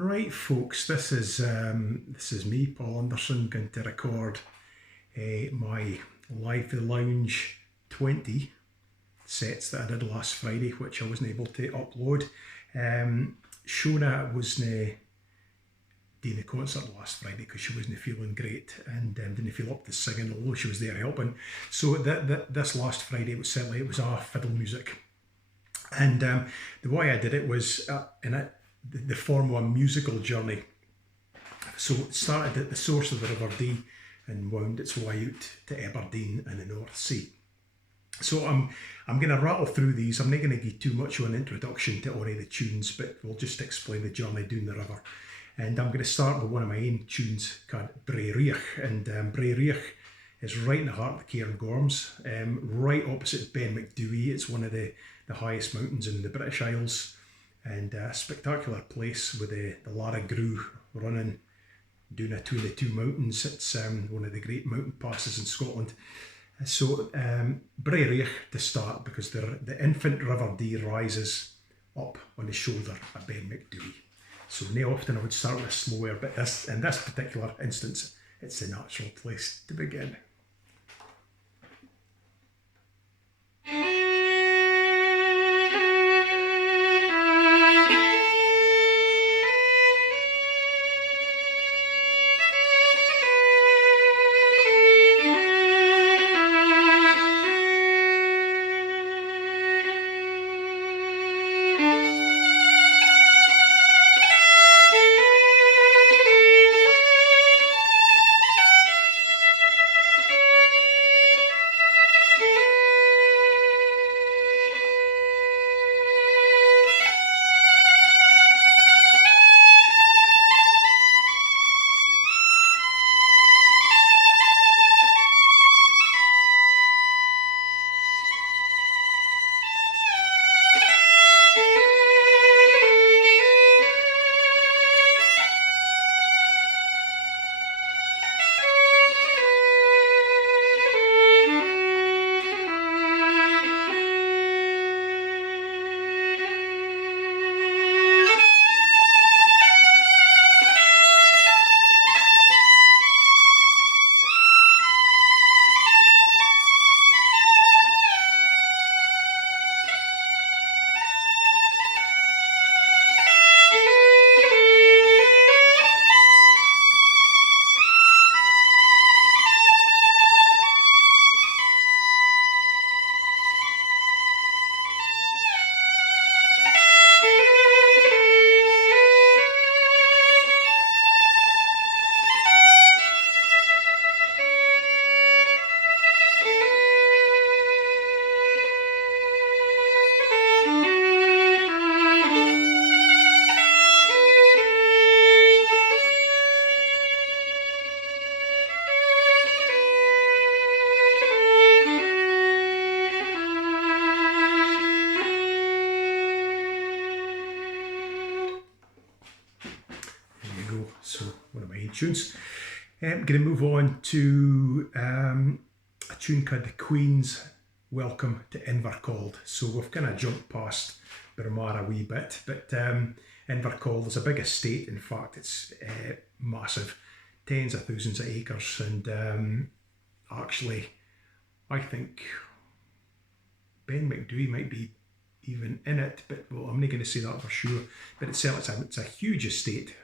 Right, folks, this is me, Paul Anderson, going to record my Live the Lounge 20 sets that I did last Friday, which I wasn't able to upload. Shona wasn't doing the concert last Friday because she wasn't feeling great and didn't feel up to singing, although she was there helping. So this last Friday, it was our fiddle music. And the way I did it was in the form of a musical journey. So it started at the source of the River Dee and wound its way out to Aberdeen and the North Sea. So I'm going to rattle through these. I'm not going to give too much of an introduction to all of the tunes, but we'll just explain the journey down the river. And I'm going to start with one of my own tunes called Braeriach. And Braeriach is right in the heart of the Cairngorms, right opposite Ben Macdui. It's one of the highest mountains in the British Isles, and a spectacular place with the Lara Grue running down between the two mountains. It's one of the great mountain passes in Scotland. So Braeriach to start, because the infant River Dee rises up on the shoulder of Ben Macdui. So not often I would start with slower, but in this particular instance, it's a natural place to begin. So one of my own tunes. I'm going to move on to a tune called The Queen's Welcome to Invercold. So we've kind of jumped past Braemar a wee bit, but Invercold is a big estate. In fact, it's massive, tens of thousands of acres, and actually I think Ben Macdui might be even in it, but well, I'm not going to say that for sure, but it's a huge estate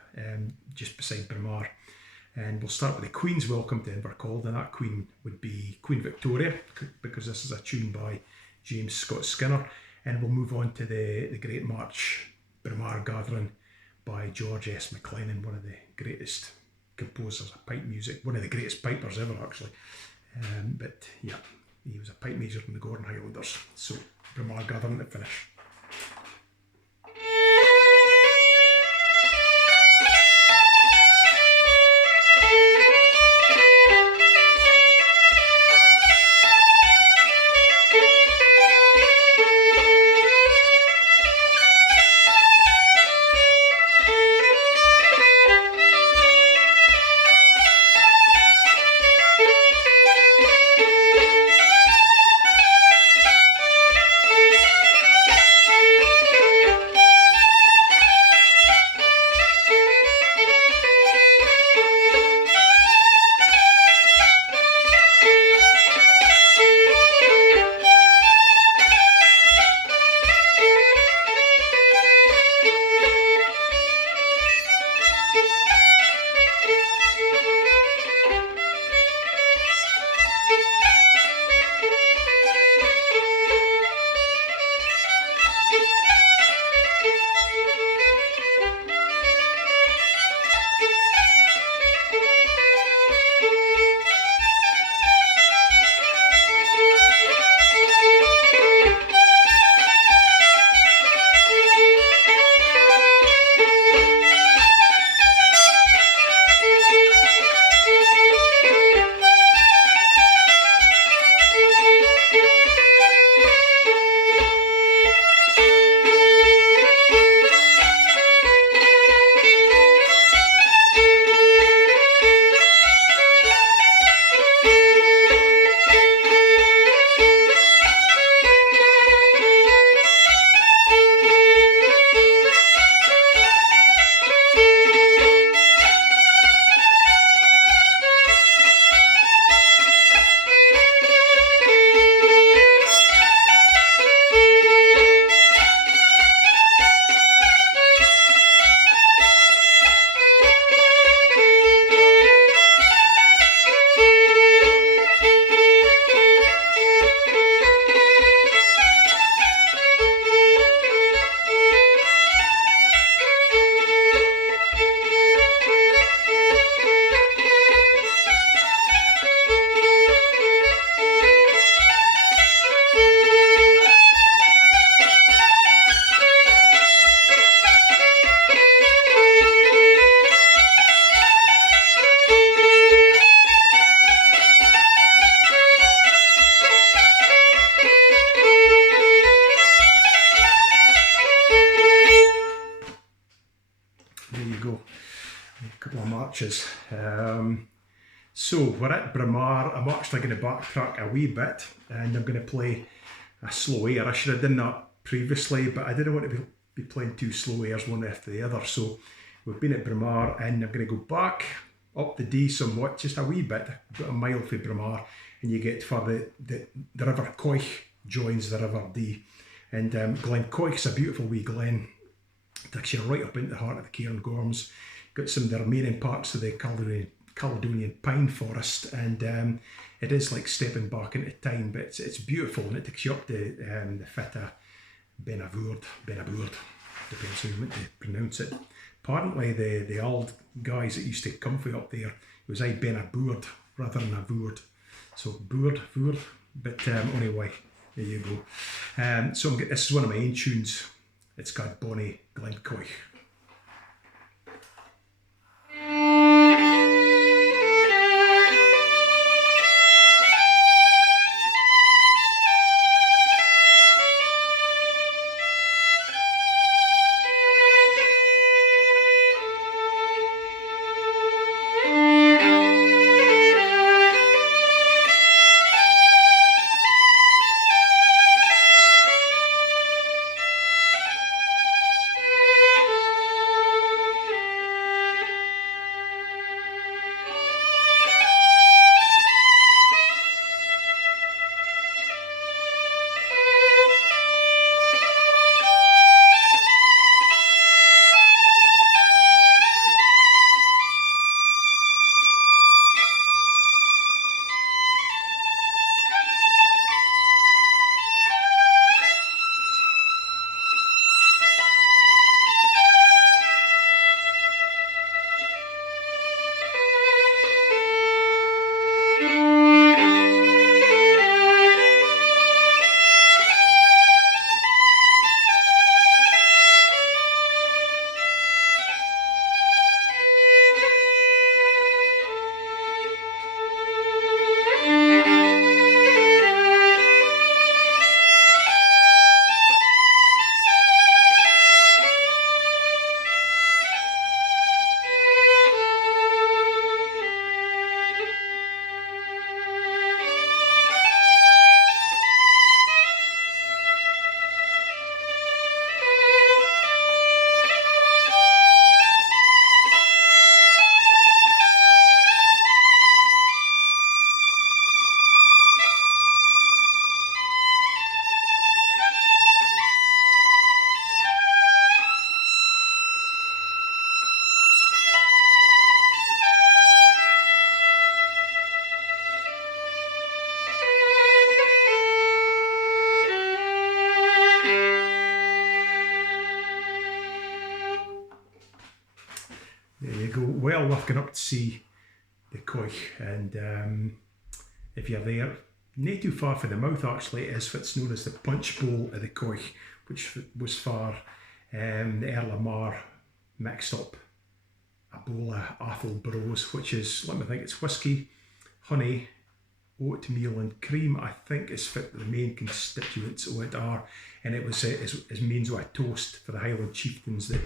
just beside Braemar. And we'll start with the Queen's Welcome to Invercold, and that Queen would be Queen Victoria, because this is a tune by James Scott Skinner. And we'll move on to the Great March Braemar Gathering by George S. MacLennan, one of the greatest composers of pipe music, one of the greatest pipers ever actually. But yeah, he was a pipe major in the Gordon Highlanders. So Braemar Gathering to finish. go. A couple of marches. So we're at Braemar. I'm actually going to backtrack a wee bit, and I'm going to play a slow air. I should have done that previously, but I didn't want to be playing two slow airs one after the other. So we've been at Braemar, and I'm going to go back up the Dee somewhat, just a wee bit, about a mile from Braemar, and you get for the River Coich joins the River Dee. And Glen Coich's a beautiful wee glen. It takes you right up into the heart of the Cairngorms. Got some of the remaining parts of the Caledonian pine forest, and it is like stepping back into time, but it's beautiful, and it takes you up to the Fitta Benavoord, depends how you want to pronounce it. Apparently the old guys that used to come from up there, it was Benaboord rather than a Voord. So Voord, but anyway, there you go. So this is one of my own tunes. It's got Bonnie Glen Coich. There you go. Well worth going up to see the Coich, and if you're there, not too far from the mouth actually, is what's known as the punch bowl of the Coich, which was for the Earl of Mar mixed up a bowl of Athol Bros, which is, let me think, it's whiskey, honey, oatmeal and cream, I think is fit the main constituents of it are, and it was as means of a toast for the Highland chieftains that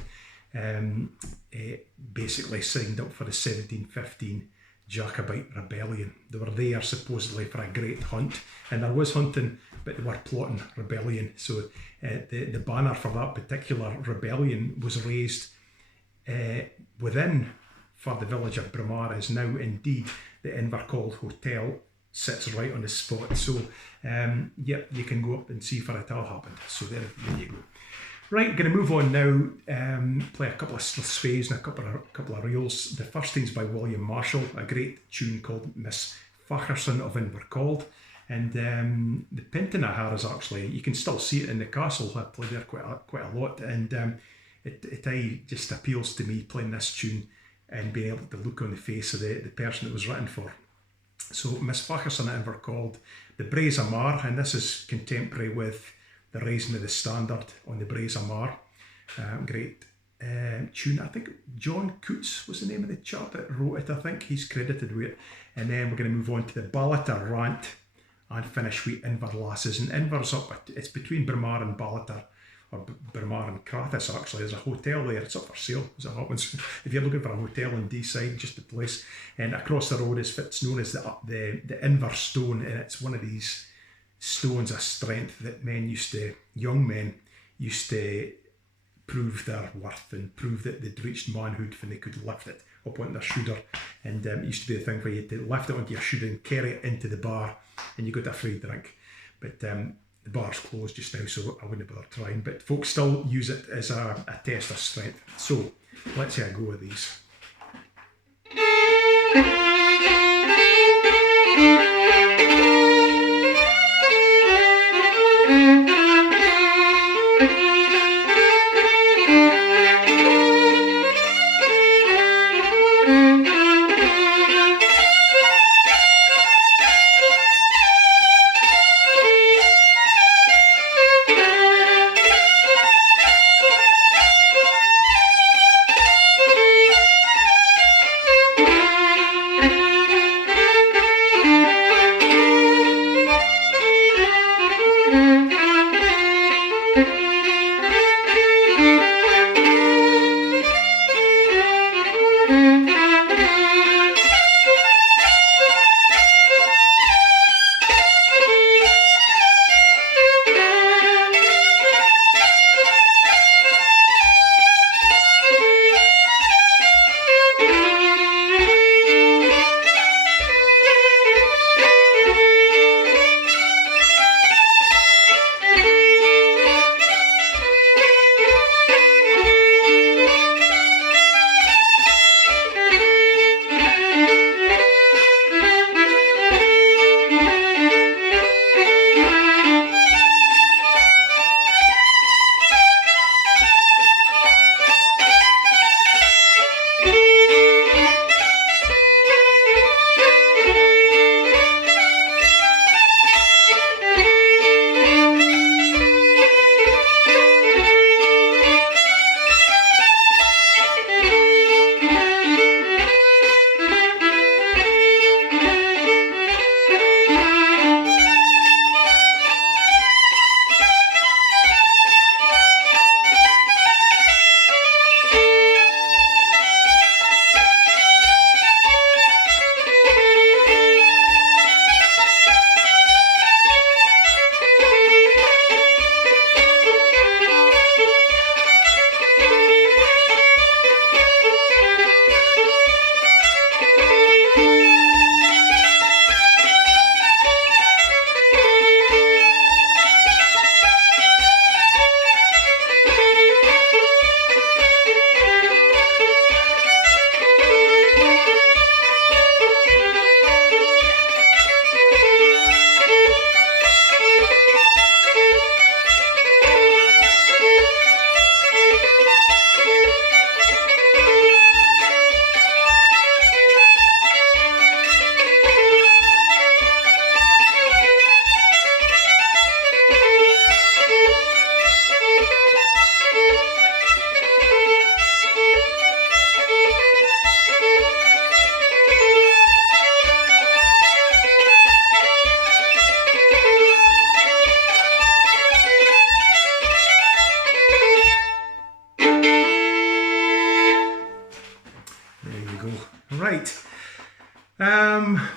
basically signed up for the 1715 Jacobite rebellion. They were there supposedly for a great hunt, and there was hunting, but they were plotting rebellion. So the banner for that particular rebellion was raised within for the village of Braemar, is now indeed the Invercold Hotel sits right on the spot. So yep, you can go up and see for it all happened. So there you go. Right, going to move on now, play a couple of sways and a couple of reels. The first theme's by William Marshall, a great tune called Miss Facherson of Invercold. And the painting I had is actually, you can still see it in the castle. I played there quite a lot, and it just appeals to me playing this tune and being able to look on the face of the person it was written for. So Miss Facherson of Invercold, the Bridge of Balater, and this is contemporary with the raising of the standard on the Bridge of Balater. Great tune. I think John Coots was the name of the chap that wrote it. I think he's credited with it. And then we're going to move on to the Balater rant and finish with Inver Lasses. And Inver's up, it's between Braemar and Balater or Braeriach and Krathas actually. There's a hotel there, it's up for sale as it happens. If you're looking for a hotel in Deeside, just the place. And across the road is what's known as the inverse stone, and it's one of these stones of strength that young men used to prove their worth and prove that they'd reached manhood when they could lift it up onto their shoulder. And it used to be the thing where you had to lift it onto your shoulder and carry it into the bar, and you got a free drink. But the bar's closed just now, so I wouldn't bother trying. But folks still use it as a test of strength. So let's have a go at these.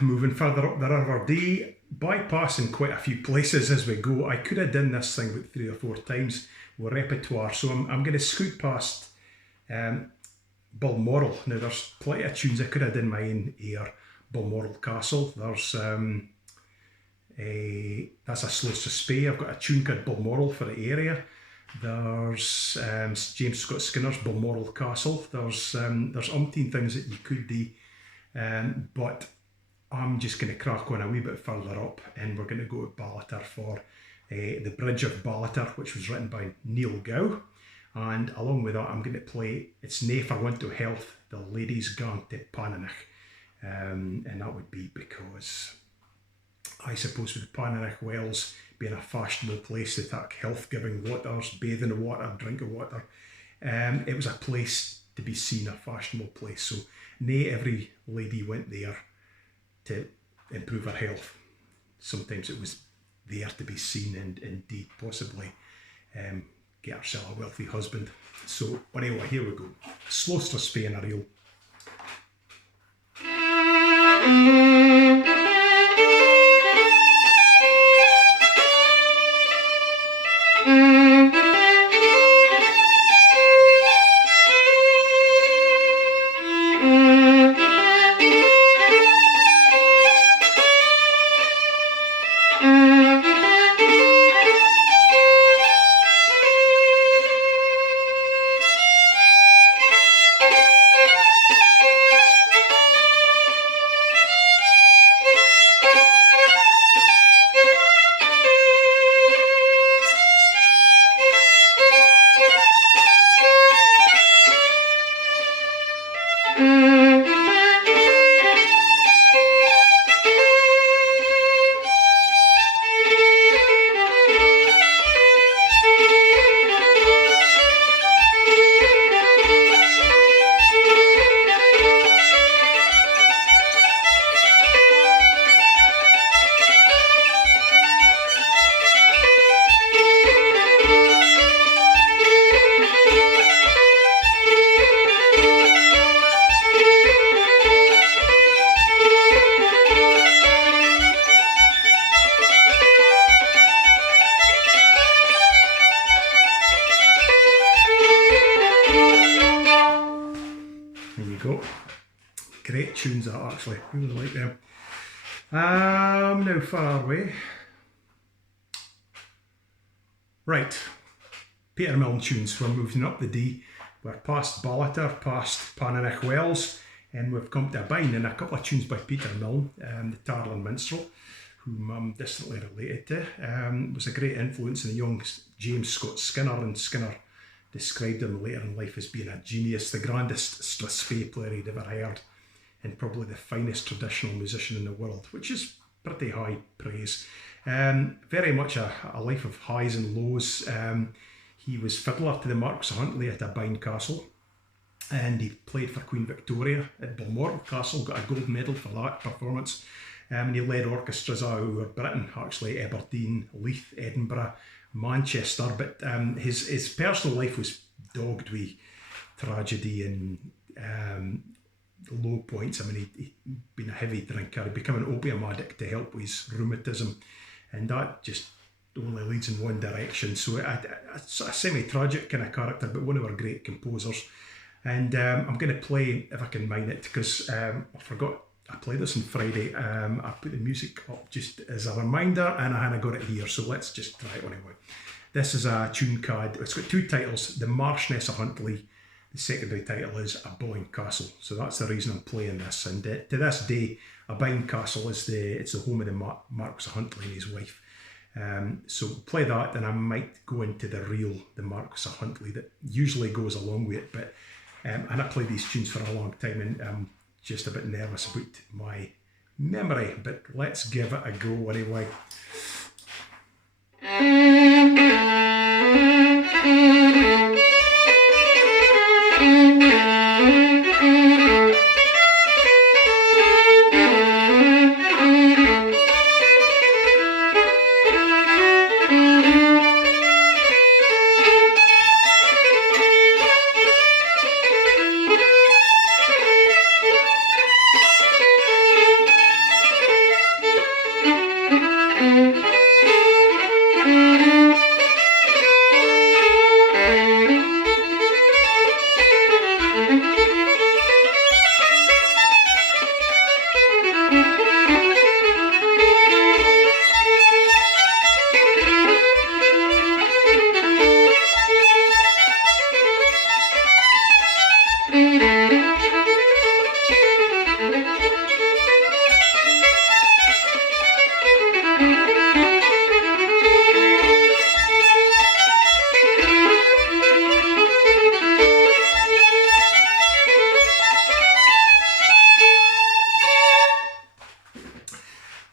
Moving further up the River Dee, bypassing quite a few places as we go. I could have done this thing about 3 or 4 times with repertoire, so I'm going to scoot past Balmoral. Now there's plenty of tunes I could have done my own here. Balmoral Castle, there's that's a slow spay. I've got a tune called Balmoral for the area. There's James Scott Skinner's Balmoral Castle. There's umpteen things that you could do, but I'm just going to crack on a wee bit further up, and we're going to go to Balater for the Bridge of Balater, which was written by Neil Gow. And along with that, I'm going to play It's Nae for Want o' Health, the Ladies' Gang to Pananach. And that would be because I suppose with Pananach Wells being a fashionable place to take health-giving waters, bathe in the water, drink of water, it was a place to be seen, a fashionable place. So nae every lady went there to improve her health. Sometimes it was there to be seen and indeed possibly get herself a wealthy husband. So anyway, here we go. Slowster Spain a reel. Great tunes that actually, really like them. Now far away. Right, Peter Milne tunes. We're moving up the D. We're past Balater, past Pananich Wells, and we've come to Aberdeen, and a couple of tunes by Peter Milne, the Tarlin Minstrel, whom I'm distantly related to. Was a great influence in the young James Scott Skinner, and Skinner described him later in life as being a genius, the grandest strathspey player he'd ever heard, and probably the finest traditional musician in the world, which is pretty high praise. Very much a life of highs and lows. He was fiddler to the Marquis of Huntly at Aberdeen Castle, and he played for Queen Victoria at Balmoral Castle, got a gold medal for that performance. And he led orchestras all over Britain, actually Aberdeen, Leith, Edinburgh, Manchester, but his personal life was dogged with tragedy and low points. I mean, he'd been a heavy drinker, he'd become an opium addict to help with his rheumatism, and that just only leads in one direction. So a semi-tragic kind of character, but one of our great composers. And I'm going to play, if I can mind it, because I forgot I played this on Friday. I put the music up just as a reminder, and I hadn't got it here, so let's just try it anyway. This is a tune card. It's got two titles: The Marchioness of Huntly. The secondary title is Aberdeen Castle. So that's the reason I'm playing this. And to this day, Aberdeen Castle is it's the home of the Marquis of Huntly and his wife. So play that, and I might go into the Marquis of Huntly that usually goes along with it. But and I played these tunes for a long time, and I'm just a bit nervous about my memory. But let's give it a go anyway.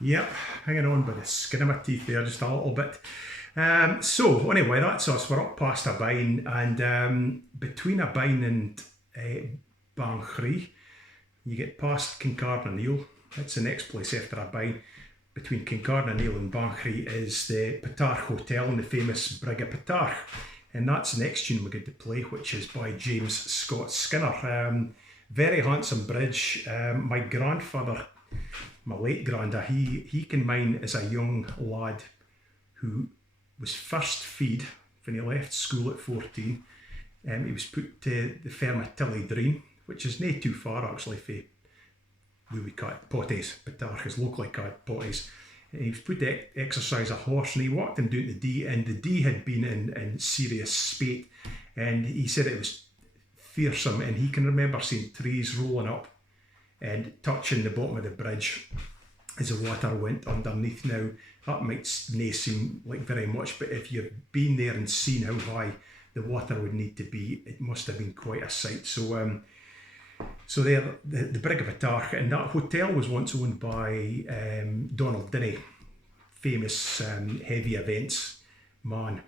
Yep, hanging on by the skin of my teeth there just a little bit. So anyway, that's us. We're up past Aberdeen, and between Aberdeen and Banchry, you get past Kincardine. That's the next place after Aberdeen. Between Kincardine and Banchry is the Petarch Hotel and the famous Bridge of Balater. and that's the next tune we're going to play, which is by James Scott Skinner. Very handsome bridge. My grandfather, my late granda, he can mine as a young lad who was first feed when he left school at 14. He was put to the firm of Tillydreen, which is not too far actually for where we cut potties, Bridge is locally cut potties. He was put to exercise a horse, and he walked him down to the Dee, and the Dee had been in serious spate, and he said it was fearsome, and he can remember seeing trees rolling up and touching the bottom of the bridge as the water went underneath. Now, that might not seem like very much, but if you've been there and seen how high the water would need to be, it must have been quite a sight. So there, the Bridge of Balater, and that hotel was once owned by Donald Dinnie, famous heavy events man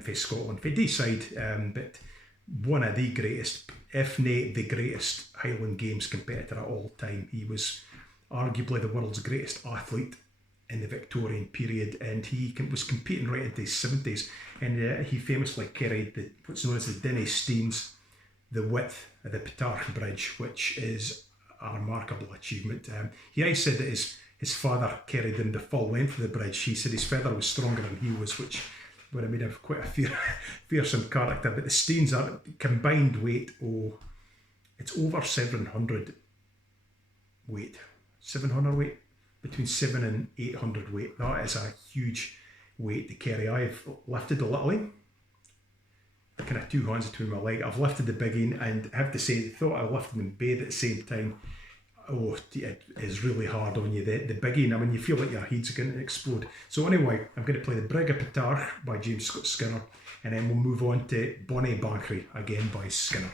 for Scotland, for Deeside, but one of the greatest, if not the greatest, Highland Games competitor at all time. He was arguably the world's greatest athlete in the Victorian period, and he was competing right into his 70s, and he famously carried what's known as the Dinnie Steens, the width of the Balater Bridge, which is a remarkable achievement. He said that his father carried him the full length of the bridge. He said his father was stronger than he was, which would have made him quite a fearsome character. But the Steens are combined weight, it's over 700 weight. 700 weight? Between 7 and 800 weight. That is a huge weight to carry. I've lifted the little kind of two hands between my leg. I've lifted the big one, and I have to say, the thought I lifted them in bed at the same time, it is really hard on you. The big one, I mean, you feel like your head's going to explode. So anyway, I'm going to play the Bridge of Balater by James Scott Skinner, and then we'll move on to Bonnie Bankery again by Skinner.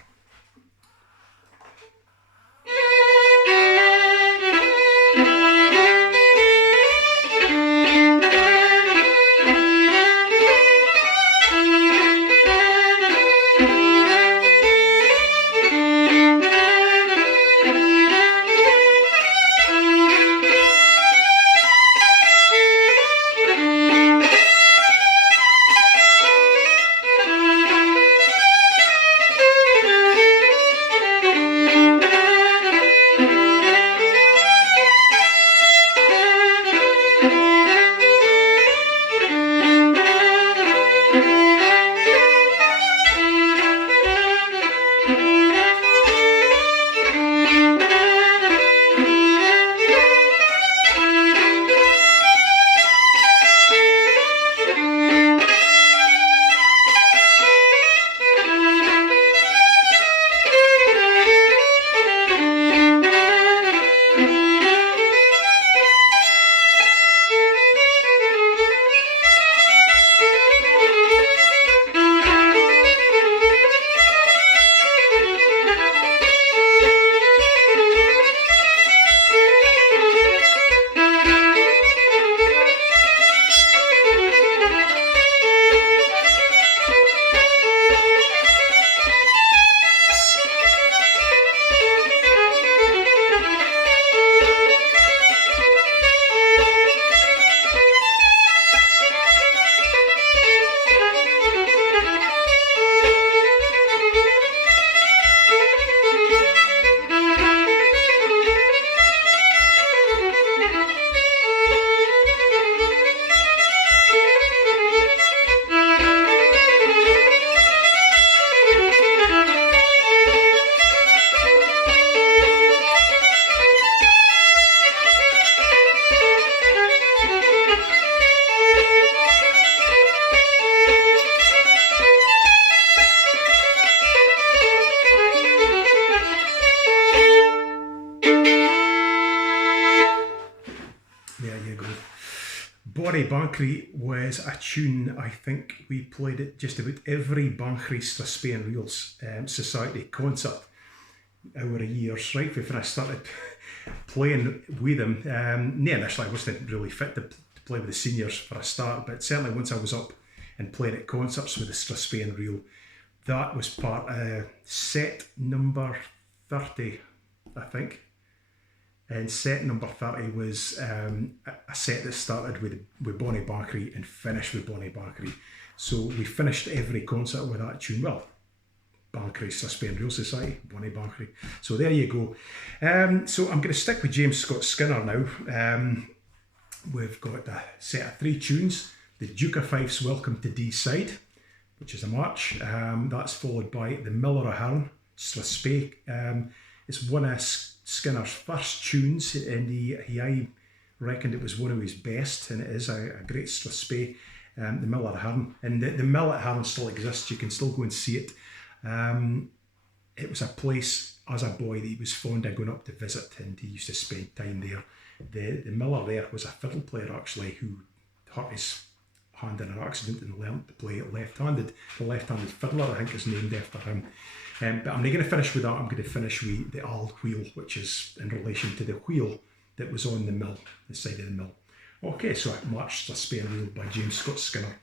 Bankery was a tune, I think we played it just about every Bankery Strathspey and Reels Society concert over the years, right before I started playing with them. Initially I wasn't really fit to play with the seniors for a start, but certainly once I was up and playing at concerts with the Strathspey and Reel, that was part of set number 30, I think. And set number 30 was a set that started with Bonnie Backery and finished with Bonnie Backery. So we finished every concert with that tune. Well, Backery Suspense Real Society, Bonnie Backery. So there you go. So I'm going to stick with James Scott Skinner now. We've got a set of 3 tunes. The Duke of Fife's Welcome to Dee Side, which is a march. That's followed by the Miller O'Hearn, Strathspey. It's one of Skinner's first tunes, and I reckoned it was one of his best, and it is a great Strathspey, the Miller O'Hearn. And the Mill at Hearn still exists, you can still go and see it. It was a place, as a boy, that he was fond of going up to visit, and he used to spend time there. The miller there was a fiddle player, actually, who hurt his hand in an accident and learned to play it left-handed. The left-handed fiddler, I think, is named after him. But I'm not going to finish with that. I'm going to finish with the Auld Wheel, which is in relation to the wheel that was on the mill, the side of the mill. Okay, so March to Spare Wheel by James Scott Skinner.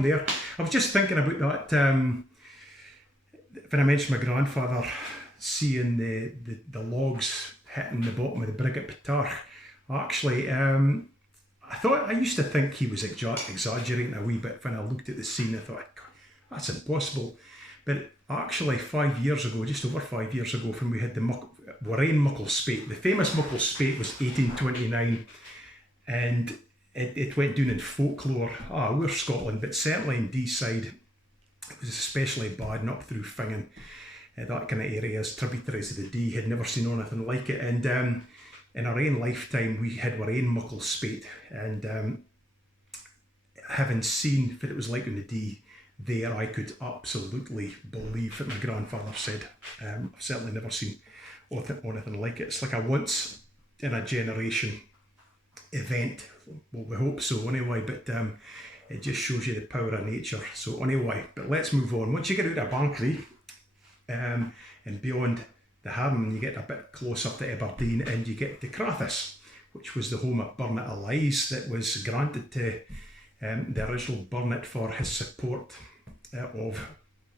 There. I was just thinking about that when I mentioned my grandfather seeing the logs hitting the bottom of the Bridge of Balater. Actually, I used to think he was exaggerating a wee bit when I looked at the scene. I thought, that's impossible. But actually 5 years ago, just over 5 years ago, when we had the Warrain Muckle Spate, the famous Muckle Spate was 1829, and it went down in folklore. We're Scotland, but certainly in Dee side, it was especially bad, and up through Fingen, that kind of area, as tributaries of the Dee had never seen anything like it. And in our own lifetime we had our own muckle spate, and having seen what it was like on the Dee there, I could absolutely believe what my grandfather said. I've certainly never seen anything like it. It's like a once in a generation event. Well, we hope so anyway, but it just shows you the power of nature. So anyway, but let's move on. Once you get out of Banchory and beyond the Harren, you get a bit closer to Aberdeen and you get to Krathas, which was the home of Burnet Elias, that was granted to the original Burnet for his support of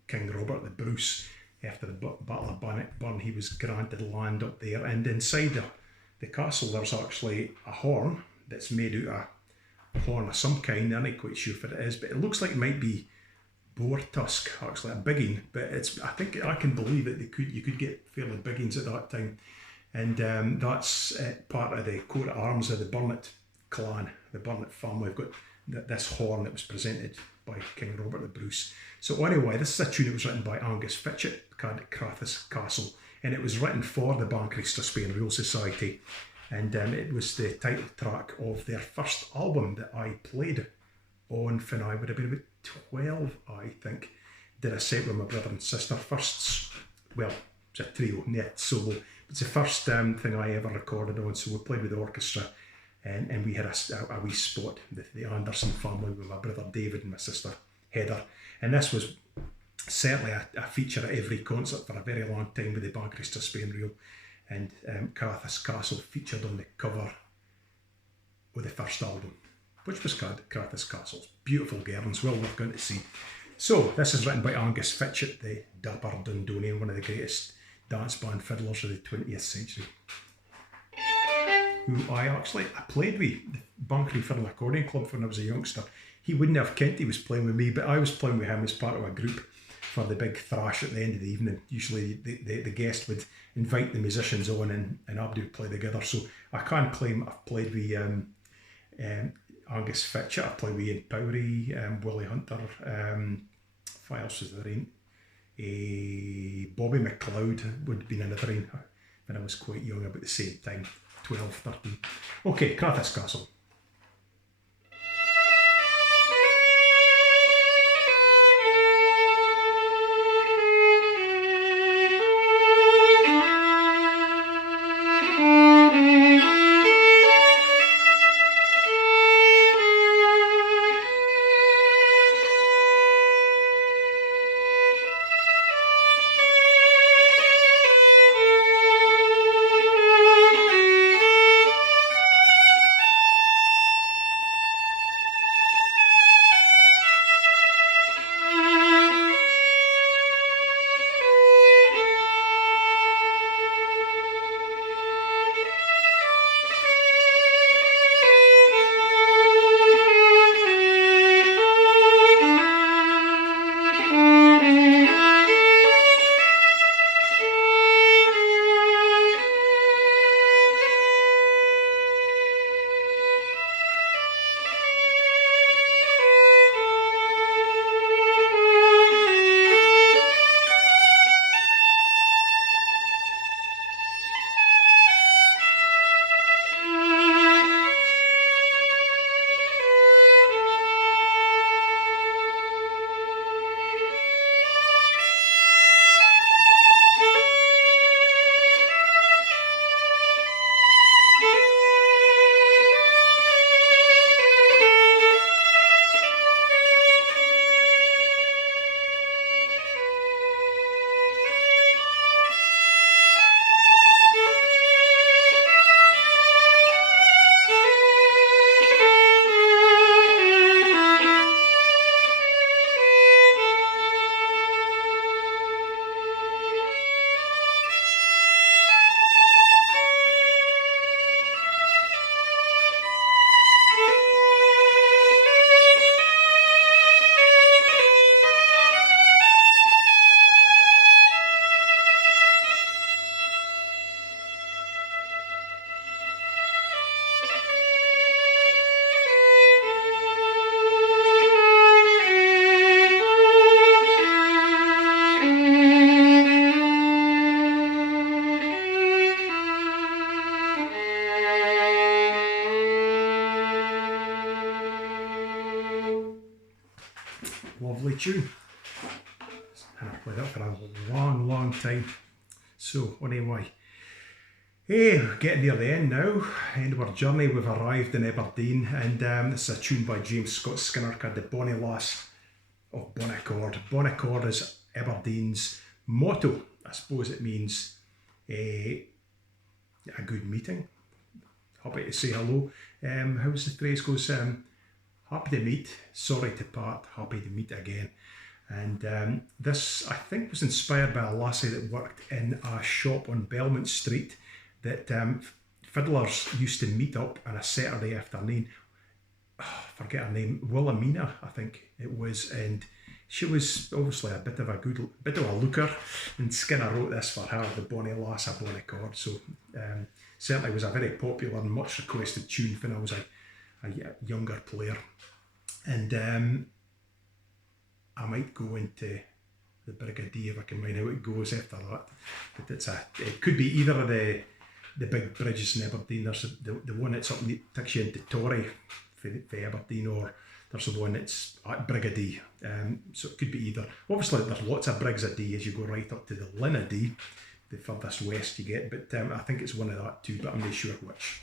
King Robert the Bruce. After the Battle of Bannockburn, he was granted land up there, and inside the castle there's actually a horn that's made out of a horn of some kind. I'm not quite sure what it is, but it looks like it might be boar tusk, actually a biggin, but I think I can believe that you could get fairly biggins at that time, and that's part of the coat of arms of the Burnet clan, the Burnet family. We've got this horn that was presented by King Robert the Bruce. So anyway, this is a tune that was written by Angus Fitchett, called Krathas Castle, and it was written for the Banchory Spain Real Society, and it was the title track of their first album that I played on when I would have been about 12, I think. Did a set with my brother and sister. First, well, it's a trio, not solo. It's the first thing I ever recorded on, so we played with the orchestra, and we had a wee spot, the Anderson family, with my brother David and my sister Heather. And this was certainly a feature at every concert for a very long time with the Banchory Spain Reel. And Krathas Castle featured on the cover of the first album, which was called Krathas Castle. Beautiful gardens, well worth going to see. So this is written by Angus Fitchett, the dapper Dundonian, one of the greatest dance band fiddlers of the 20th century, who I played with the Banchory Fiddle Accordion Club when I was a youngster. He wouldn't have kent he was playing with me, but I was playing with him as part of a group for the big thrash at the end of the evening. Usually the guest would invite the musicians on, and everybody would play together. So I can't claim I've played with Angus Fitchett. I've played with Ian Powery, Willie Hunter, what else was there in? Bobby McLeod would have been another in when I was quite young, about the same time, 12, 13. Okay, Krathas Castle. lovely tune. And I've played it for a long, long time. So anyway, getting near the end now, end of our journey. We've arrived in Aberdeen, and this is a tune by James Scott Skinner called The Bonnie Lass of Bonaccord. Bonaccord is Aberdeen's motto. I suppose it means a good meeting. Happy to say hello. How's the phrase goes? Happy to meet, sorry to part, happy to meet again. And this, I think, was inspired by a lassie that worked in a shop on Belmont Street that fiddlers used to meet up on a Saturday afternoon. I forget her name, Wilhelmina, I think it was, and she was obviously a bit of a looker, and Skinner wrote this for her, The Bonnie Lass of Bonaccord. So certainly was a very popular and much requested tune when I was a younger player. And I might go into the Bridge of Balater if I can mind how it goes after that. But it could be either of the big bridges in Aberdeen. There's the one that's takes you into Torry for Aberdeen, or there's the one that's at Bridge of Balater. So it could be either. Obviously there's lots of Bridges of Balater as you go right up to the Linne of Dee, the furthest west you get, but I think it's one of that too, but I'm not sure which.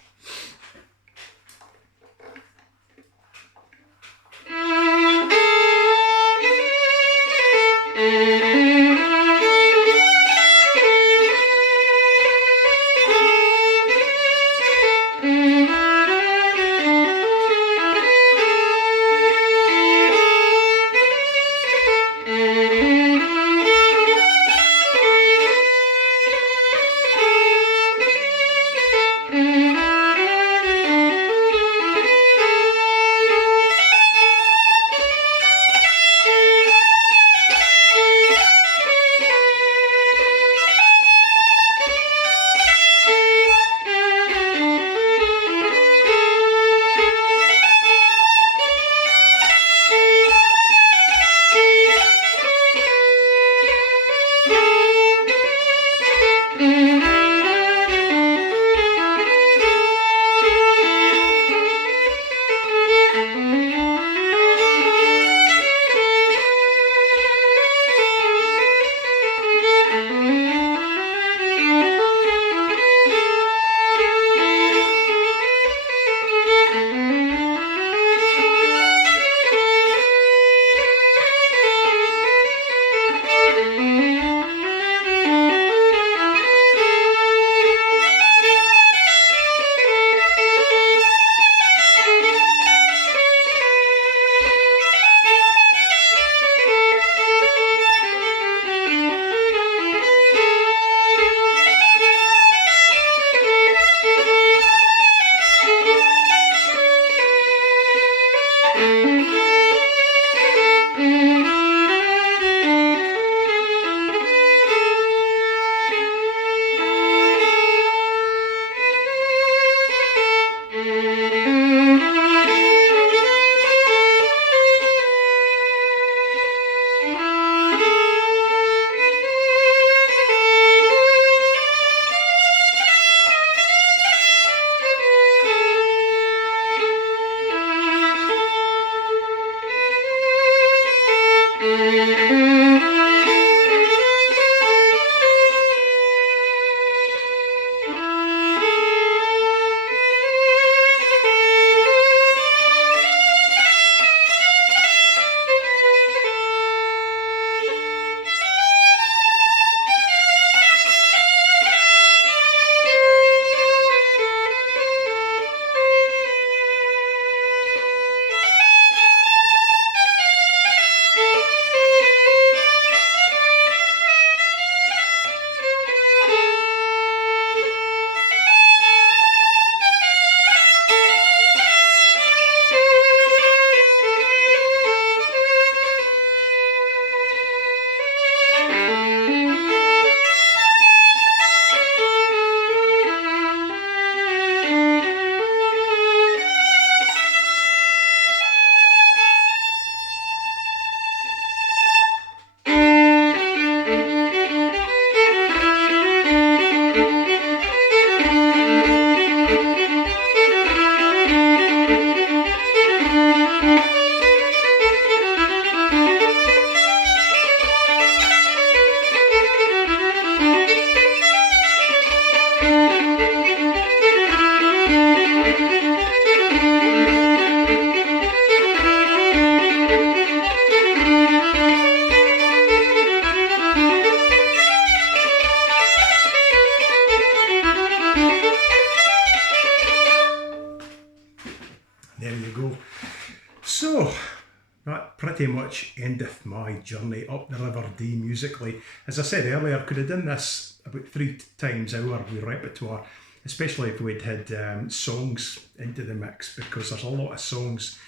pretty much endeth my journey up the River Dee musically. As I said earlier, could have done this about 3 times our repertoire, especially if we'd had songs into the mix, because there's a lot of songs,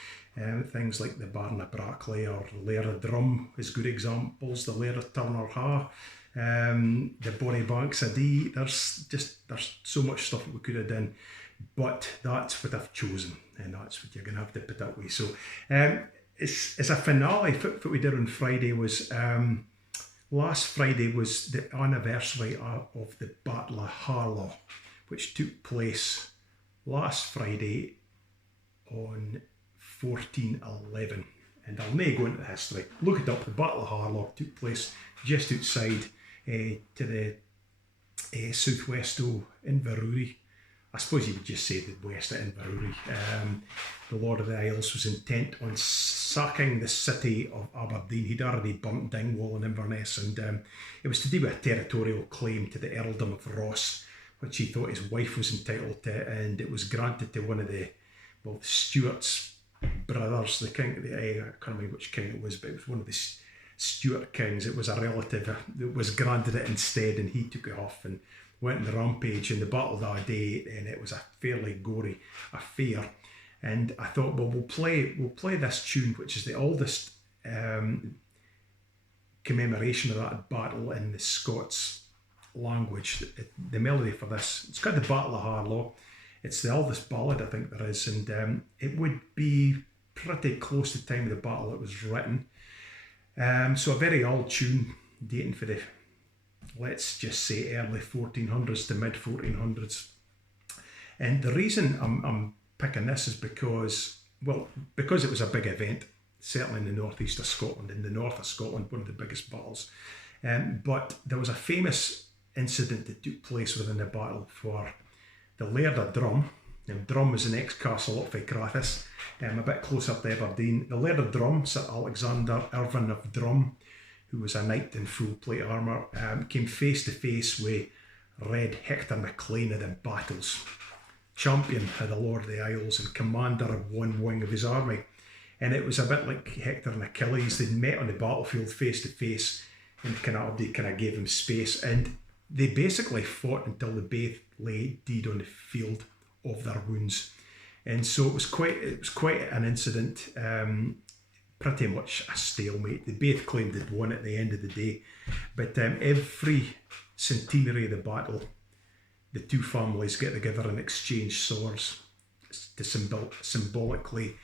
things like the Barn of Brackley or Lair of Drum is good examples, the Lair of Turner Ha, the Bonnie Banks of Dee. There's so much stuff that we could have done, but that's what I've chosen, and that's what you're going to have to put up with. So it's a finale. What we did on Friday was, last Friday was the anniversary of the Battle of Harlaw, which took place last Friday on 1411. And I'll not go into the history. Look it up. The Battle of Harlaw took place just outside to the southwest of Inverurie. I suppose you would just say the west of Inverurie. The Lord of the Isles was intent on sacking the city of Aberdeen. He'd already burnt Dingwall and Inverness, and it was to do with a territorial claim to the earldom of Ross, which he thought his wife was entitled to, and it was granted to one of the Stuart's brothers, the king. I can't remember which king it was, but it was one of the Stuart kings. It was a relative that was granted it instead, and he took it off and went on the rampage in the battle that day, and it was a fairly gory affair. And I thought, well, we'll play this tune, which is the oldest commemoration of that battle in the Scots language. The melody for this, it's called the Battle of Harlaw. It's the oldest ballad I think there is, and it would be pretty close to the time of the battle it was written. So a very old tune, dating for the, let's just say, early 1400s to mid 1400s. And the reason I'm picking this is because it was a big event, certainly in the northeast of Scotland, in the north of Scotland, one of the biggest battles. But there was a famous incident that took place within the battle for the Laird of Drum. Now, Drum was the next castle up by Krathas, a bit closer to Aberdeen. The Laird of Drum, Sir Alexander Irvin of Drum, who was a knight in full plate armour, came face to face with Red Hector MacLean of the Battles, champion of the Lord of the Isles and commander of one wing of his army. And it was a bit like Hector and Achilles. They'd met on the battlefield face to face, and they kind of gave him space, and they basically fought until they both lay dead on the field of their wounds. And so it was quite an incident, pretty much a stalemate. They both claimed they'd won at the end of the day, but every centenary of the battle, the two families get together and exchange swords to symbolically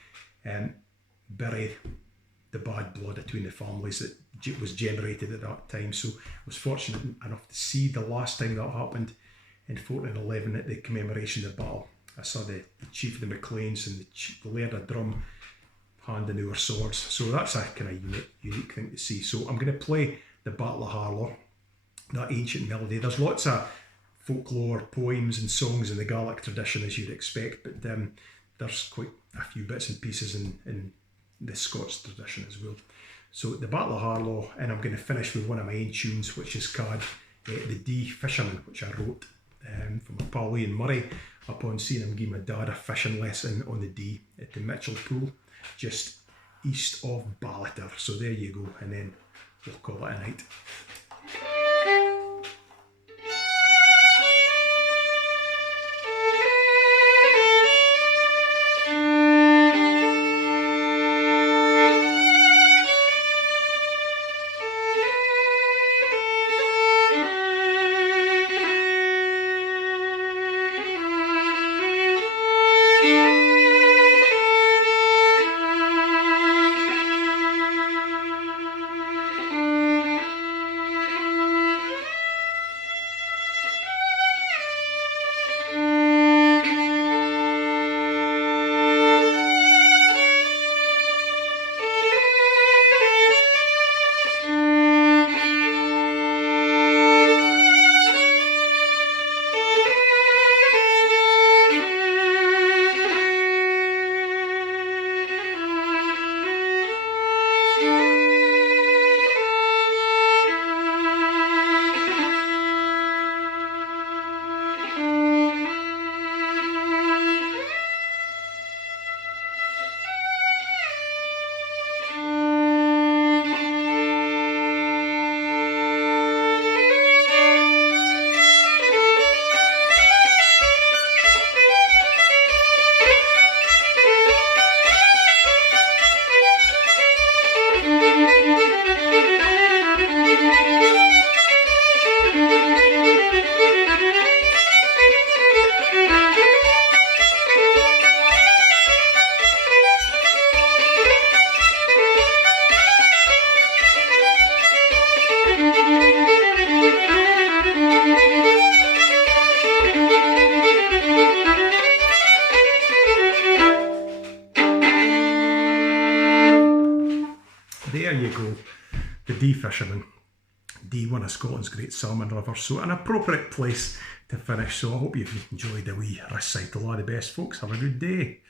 bury the bad blood between the families that was generated at that time. So I was fortunate enough to see the last time that happened in 1411 at the commemoration of the battle. I saw the chief of the MacLeans and the Laird of Drum handing over swords. So that's a kind of unique thing to see. So I'm going to play the Battle of Harlaw, that ancient melody. There's lots of folklore, poems and songs in the Gaelic tradition, as you'd expect, but there's quite a few bits and pieces in the Scots tradition as well. So the Battle of Harlaw, and I'm going to finish with one of my own tunes, which is called the D Fisherman, which I wrote for my pal Ian Murray upon seeing him give my dad a fishing lesson on the Dee at the Mitchell Pool, just east of Balater. So there you go, and then we'll call it a night. you go. The D Fisherman. D, one of Scotland's great salmon rivers, so an appropriate place to finish. So I hope you've enjoyed a wee recital. All the best, folks. Have a good day.